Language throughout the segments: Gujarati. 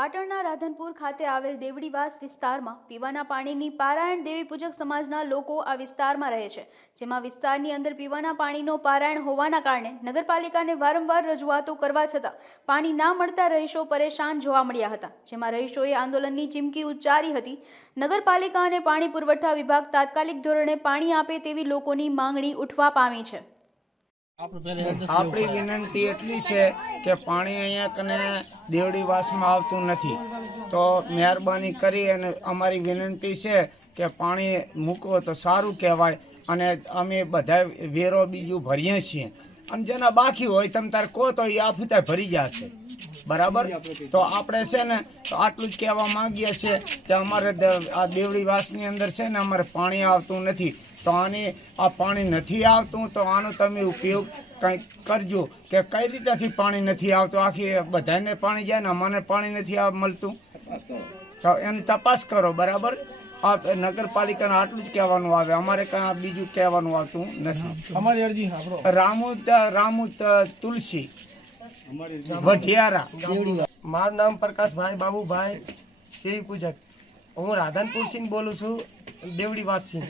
પાટણના રાધનપુર ખાતે આવેલ દેવડીવાસ વિસ્તારમાં પીવાના પાણીની પારાયણ દેવી પૂજક સમાજના લોકો આ વિસ્તારમાં રહે છે, જેમાં વિસ્તારની અંદર પીવાના પાણીનો પારાયણ હોવાના કારણે નગરપાલિકાને વારંવાર રજૂઆતો કરવા છતાં પાણી ના મળતા રહીશો પરેશાન જોવા મળ્યા હતા, જેમાં રહીશોએ આંદોલનની ચીમકી ઉચ્ચારી હતી। નગરપાલિકા અને પાણી પુરવઠા વિભાગ તાત્કાલિક ધોરણે પાણી આપે તેવી લોકોની માંગણી ઉઠવા પામી છે। આપણી વિનંતી એટલી છે કે પાણી અહીંયા કને દેવડીવાસમાં આવતું નથી, તો મહેરબાની કરી અને અમારી વિનંતી છે કે પાણી મૂકો તો સારું કહેવાય। અને અમે બધા વેરો બીજું ભરીએ છીએ અને જેના બાકી હોય તમે તાર કહો તો એ આફુતા ભરી જશે, બરાબર। તો આપણે છે ને તો આટલું જ કહેવા માંગીએ છીએ કે અમારે આ દેવડીવાસની અંદર છે ને અમારે પાણી આવતું નથી, તો આ પાણી નથી આવતું તો આનો તમે ઉપયોગ કંઈક કરજો કે કઈ રીતેથી પાણી નથી આવતું, આખી બધાને પાણી જાય ને અમને પાણી નથી મળતું, તો એની તપાસ કરો, બરાબર। આ નગરપાલિકાને આટલું જ કહેવાનું આવે, અમારે કાંઈ બીજું કહેવાનું આવતું નથી। અમારી અરજી રામુ તુલસી વઢિયારા। મારું નામ પ્રકાશભાઈ બાબુભાઈ દેવી પૂજક, હું રાધનપુરથી બોલું છું, દેવડીવાસથી।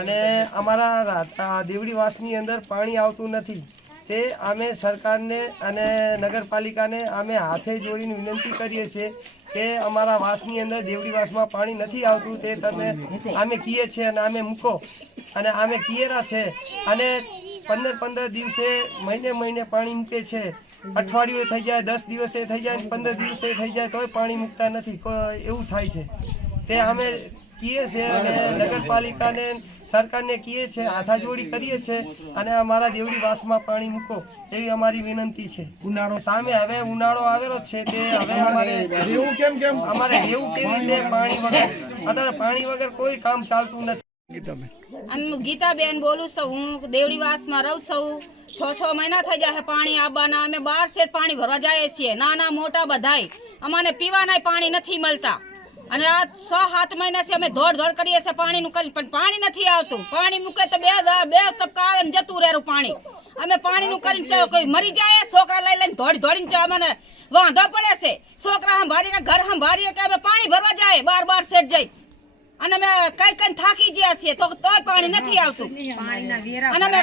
અને અમારા દેવડીવાસની અંદર પાણી આવતું નથી, તે અમે સરકારને અને નગરપાલિકાને અમે હાથે જોડીને વિનંતી કરીએ છીએ કે અમારા વાસની અંદર દેવડીવાસમાં પાણી નથી આવતું, તે તમે અમે કહીએ છીએ અને અમે મૂકો, અને અમે કીએરા છે અને 15 દિવસે મહિને પાણી મૂકે છે, અઠવાડિયું થઈ જાય, 10 દિવસે થઈ જાય, 15 દિવસે થઈ જાય તોય પાણી મૂકતા નથી, એવું થાય છે। તે અમે કહીએ છીએ અને નગરપાલિકાને સરકારને કહીએ છીએ, હાથાજોડી કરીએ છીએ અને અમારા દેવડીવાસમાં પાણી મૂકો એવી અમારી વિનંતી છે। ઉનાળો સામે હવે ઉનાળો આવેલો છે, તે હવે અમારે રહેવું કેવી રીતે પાણી વગર, અત્યારે પાણી વગર કોઈ કામ ચાલતું નથી। ગીતાબેન બોલું છું, હું દેવડીવાસમાં રહું છું। 6 મહિના થઈ જાય પાણી આવવાના, અમે 12 સેટ પાણી ભરવા જઈએ છીએ, નાના મોટા બધાય, અમને પીવાના પાણી નથી મળતા અને આ 6-7 મહિનાથી અમે દોડ કરીએ છીએ પાણીનું કરી, પણ પાણી નથી આવતું। પાણી મૂકે તો બે તબકા આવે ને જતું રહેરું પાણી, અમે પાણીનું કરીને કોઈ મરી જાય, છોકરા લઈને દોડીને અમને વાંધો પડે છે, છોકરા સંભાળીએ ઘર સંભાળીએ કે અમે પાણી ભરવા જાય 12 સેટ જઈ, અને અમે કઈ થાકી ગયા છીએ તોય પાણી નથી આવતું, અને અમે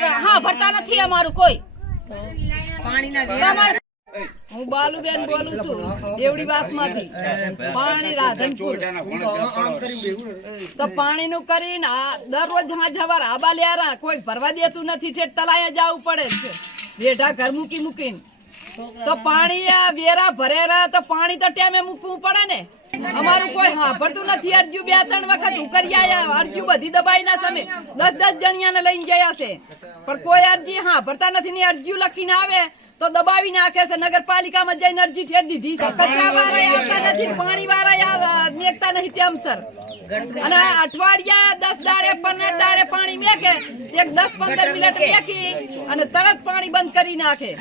ભરતા નથી અમારું કોઈ પાણીના। હું બાલુબેન બોલું છું, દેવડીવાસમાંથી। પાણી રાધનપુર તો પાણીનું કરીને દરરોજ જવાર આબા લ્યારા કોઈ ભરવા દેતું નથી, ઠેઠ તલાયા જવું પડે છે, વેઢા ઘર મૂકીને, તો પાણી વેરા ભરેરા તો પાણી તો ટાઈમે મૂકવું પડે ને। અમારું કોઈ ભરતું નથી, અરજુ 2-3 વખત ઉકરી આયા, અરજુ બધી દબાઈ ના સામે 10 જણિયાને લઈને ગયા છે, પણ કોઈ અરજી ભરતા નથી ને અરજી લખીને આવે તો દબાવી નાખે છે। નગરપાલિકામાં જઈને અરજી ઠેર દીધી છે, કચરા વાળા આવતા નથી, પાણી વાળા મેકતા નહીં ટાઈમસર, અને અઠવાડિયા 10 દાડે 15 દાડે પાણી મેકે, એક 10-15 મિનિટ મેકી અને તરત પાણી બંધ કરી નાખે।